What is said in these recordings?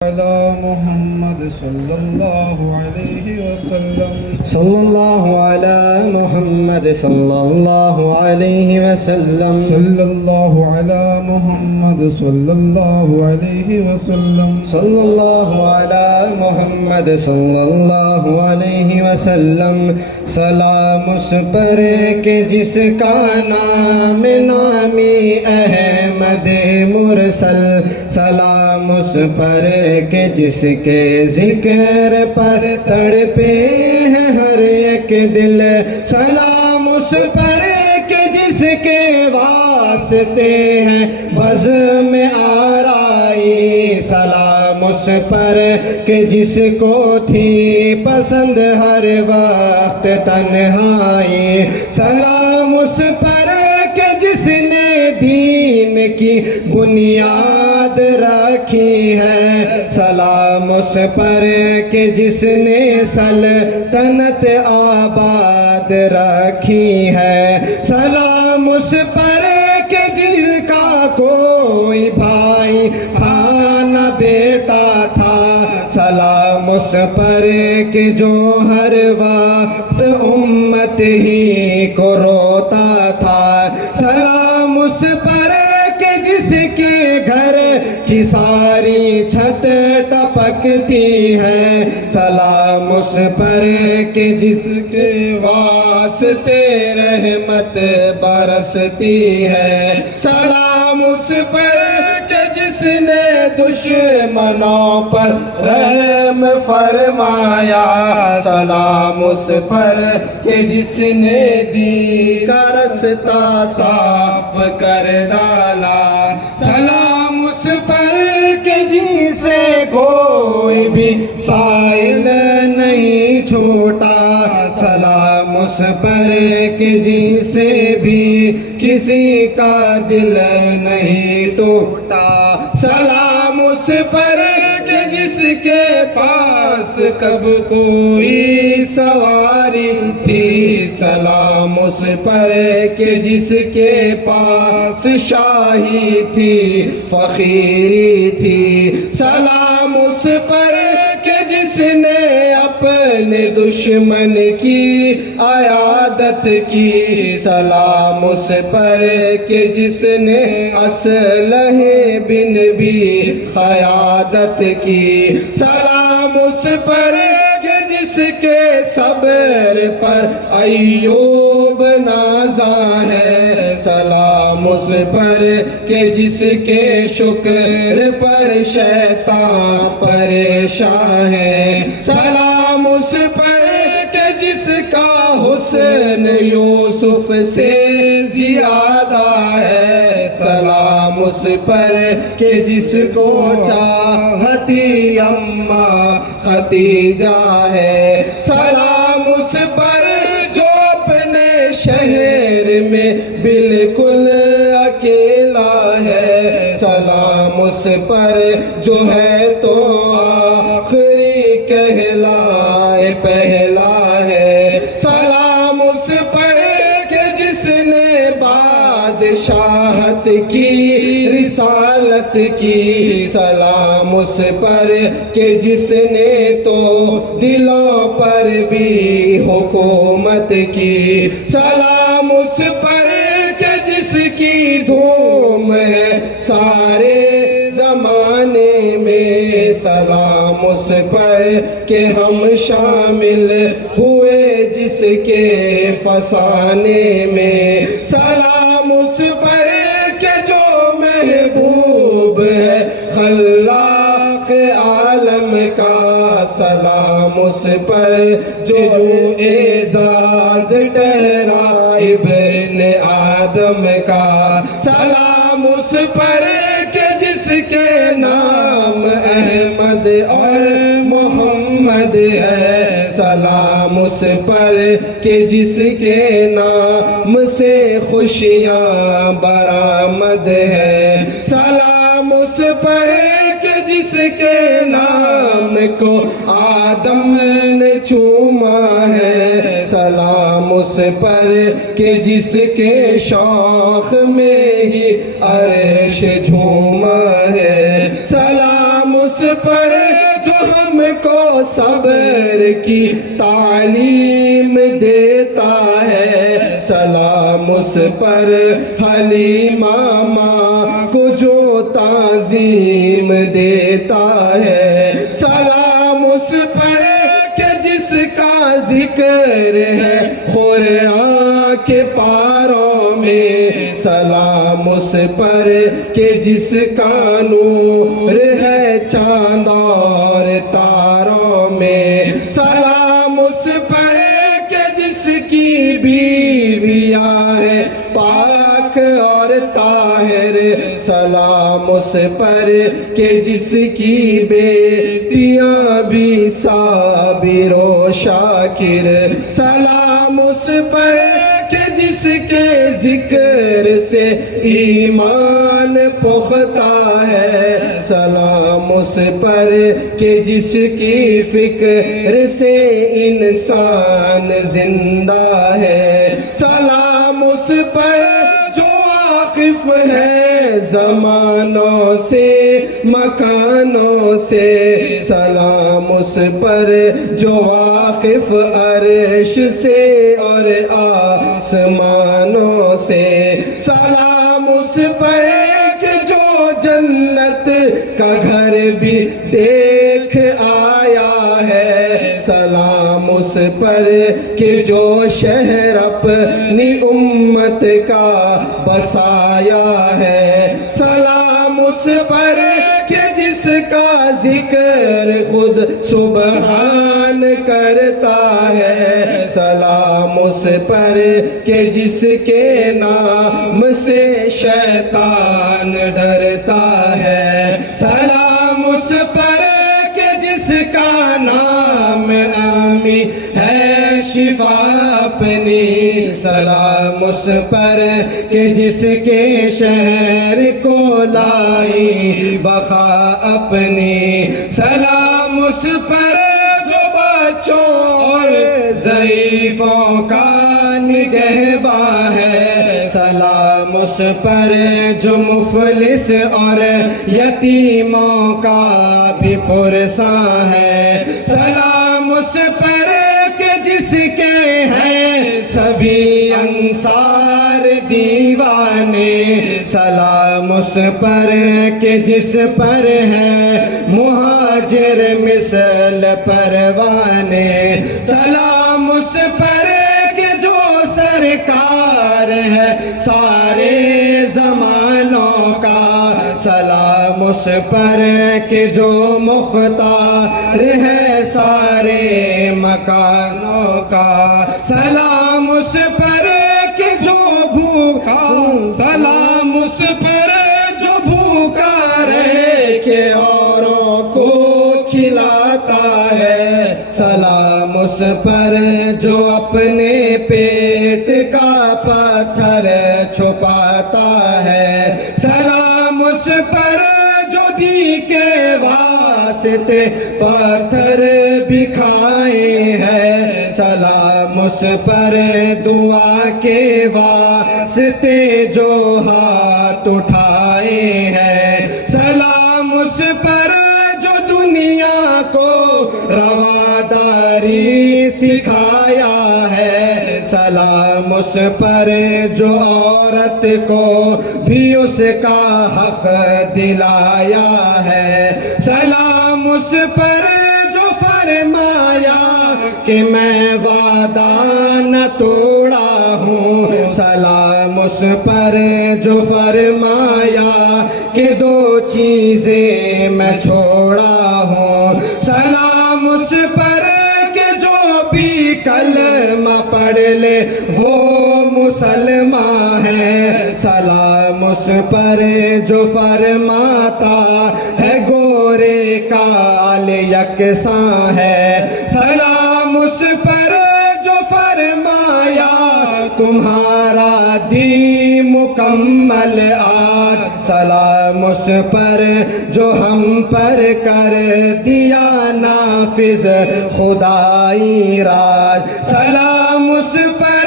على محمد صلى الله عليه وسلم صلى الله على محمد صلى الله عليه وسلم صلى الله على محمد صلى الله عليه وسلم صلى الله على محمد صلى الله عليه وسلم سلام اس پر کہ جس کا نام نامی احمد مرسل سلام اس پر کہ جس کے ذکر پر تڑپے ہیں ہر ایک دل سلام اس پر کہ جس کے واسطے ہیں بزم آرائی سلام اس پر کہ جس کو تھی پسند ہر وقت تنہائی سلام اس پر کہ جس نے دین کی بنیاد رکھی ہے سلام اس پر کہ جس نے سلطنت آباد رکھی ہے سلام اس پر کہ جس کا کوئی بھائی نہ بیٹا تھا سلام اس پر کہ جو ہر وقت امت ہی کو روتا تھا سلام اس پر کہ جس کے گھر کی ساری چھت ٹپکتی ہے سلام اس پر کہ جس کے واسطے رحمت برستی ہے سلام اس پر کہ جس نے دشمنوں پر رحم فرمایا سلام اس پر کہ جس نے دین کا رستہ صاف کر ڈالا سلام اس پر کہ جسے کوئی بھی سائل نہیں چھوٹا سلام اس پر کہ جسے بھی کسی کا دل نہیں ٹوٹا سلام اس پر کہ جس کے پاس کب کوئی سواری تھی سلام اس پر کہ جس کے پاس شاہی تھی فقیری تھی سلام اس پر کہ جس نے اپنے دشمن کی عیادت کی سلام اس پر کہ جس نے اسلحے بن بھی قیادت کی سلام اس پر کہ جس کے صبر پر ایوب نازاں ہے سلام اس پر کہ جس کے شکر پر شیطان پریشان ہے سلام اس پر کہ جس کا حسن یوسف سے زیادہ ہے سلام اس پر کہ جس کو چاہتی اماں ختیجہ ہے سلام اس پر جو اپنے شہر میں بالکل اکیلا ہے سلام اس پر جو ہے تو آخری کہلائے پہلا ہے سلام اس پر کہ جس نے بادشاہت کی رسالت کی سلام اس پر کہ جس نے تو دلوں پر بھی حکومت کی سلام اس پر کہ جس کی دھوم ہے سارے زمانے میں سلام اس پر کہ ہم شامل ہوئے جس کے فسانے میں سلام اس پر کہ جو محبوب ہے خلاق عالم کا سلام اس پر جو اعزاز ٹھہرا ابن آدم کا سلام اس پر کہ جس کے نام احمد اور محمد ہے سلام اس پر کہ جس کے نام سے خوشیاں برآمد ہے سلام اس پر کہ جس کے نام کو آدم نے چوما ہے سلام اس پر کہ جس کے شوق میں ہی عرش جھوما ہے سلام اس پر جو ہم کو صبر کی تعلیم دیتا ہے، سلام اس پر حلیمہ ماں کو جو تعظیم دیتا ہے، سلام اس پر کہ جس کا ذکر ہے قرآن کے پاروں میں، سلام اس پر کہ جس کا نور ہے چاند اور تاروں میں، سلام اس پر کہ جس کی بیویاں ہیں پاک اور طاہر، سلام اس پر کہ جس کی بیٹیاں بھی صابر و شاکر، سلام اس پر کہ جس کے ذکر سے ایمان پختہ ہے، سلام اس پر کہ جس کی فکر سے انسان زندہ ہے، سلام اس پر جو واقف ہے زمانوں سے مکانوں سے، سلام اس پر جو واقف عرش سے اور آسمانوں سے، سلام اس پر کہ جو جنت کا گھر بھی دیکھ آیا ہے، سلام اس پر کہ جو شہر اپنی امت کا بسایا ہے، سلام اس پر کہ جس کا ذکر خود سبحان کرتا ہے، سلام اس پر کہ جس کے نام سے شیطان ڈرتا ہے، سلام اس پر کہ جس کا نام امی ہے شفا اپنی، سلام اس پر کہ جس کے شہر کو لائی بقا اپنی، سلام اس پر جو بچوں اور ضعیفوں کا نگہباں ہے، سلام اس پر جو مفلس اور یتیموں کا بھی پرساں ہے، سلام اس پر کہ جس کے ہیں سبھی انصار دیوانے، سلام اس پر کہ جس پر ہے مہاجر مثل پروانے، سلام اس پر کہ جو سرکار ہے سارے زمانوں کا، سلام اس پر کہ جو مختار ہے سارے مکانوں کا، سلام اس پر کہ جو بھوکا، سلام اس پر جو بھوکا رہے کہ اوروں کو کھلاتا ہے، سلام اس پر جو اپنے پیٹ کا پتھر چھپاتا ہے، سلام اس پر جو دی کے واسطے پتھر بھی کھائے ہیں، سلام اس پر دعا کے واسطے جو ہاتھ اٹھائے ہیں، سلام اس پر جو دنیا کو رواداری سکھایا ہے، سلام اس پر جو عورت کو بھی اس کا حق دلایا ہے، سلام اس پر جو فرمایا کہ میں وعدہ نہ توڑا ہوں، سلام اس پر جو فرمایا کہ دو چیزیں میں چھوڑا ہوں، سلام اس پر کہ جو بھی کلمہ پڑھ لے وہ مسلمان ہے، سلام اس پر جو فرماتا ہے گورے کال یکساں ہے، سلام اس پر جو فرمایا تمہارا دین مکمل آج، سلام اس پر جو ہم پر کر دیا نافذ خدائی راج، سلام اس پر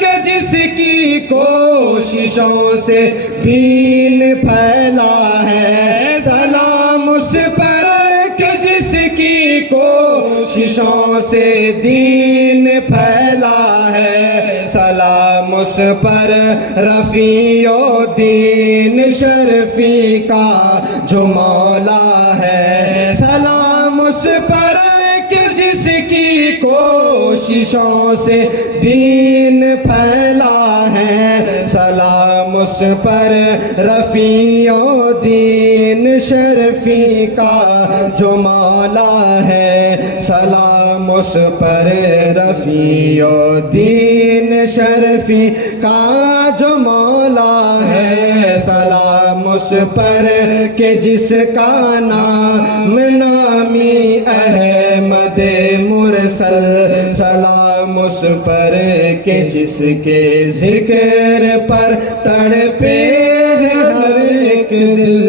کہ جس کی کوششوں سے دین پھیلا ہے، سلام اس پر کوششوں سے دین پھیلا ہے، سلام اس پر رفیع و دین شرفی کا جو مولا ہے، سلام اس پر کہ جس کی کوششوں سے دین پھیلا ہے، سلام اس پر رفیع و دین شرفی کا جو مولا ہے، سلام اس پر رفیع و دین شرفی کا جو مولا ہے، سلام اس پر کہ جس کا نام نامی احمد مرسل، سلام اس پر کہ جس کے ذکر پر تڑپے ہر ایک دل،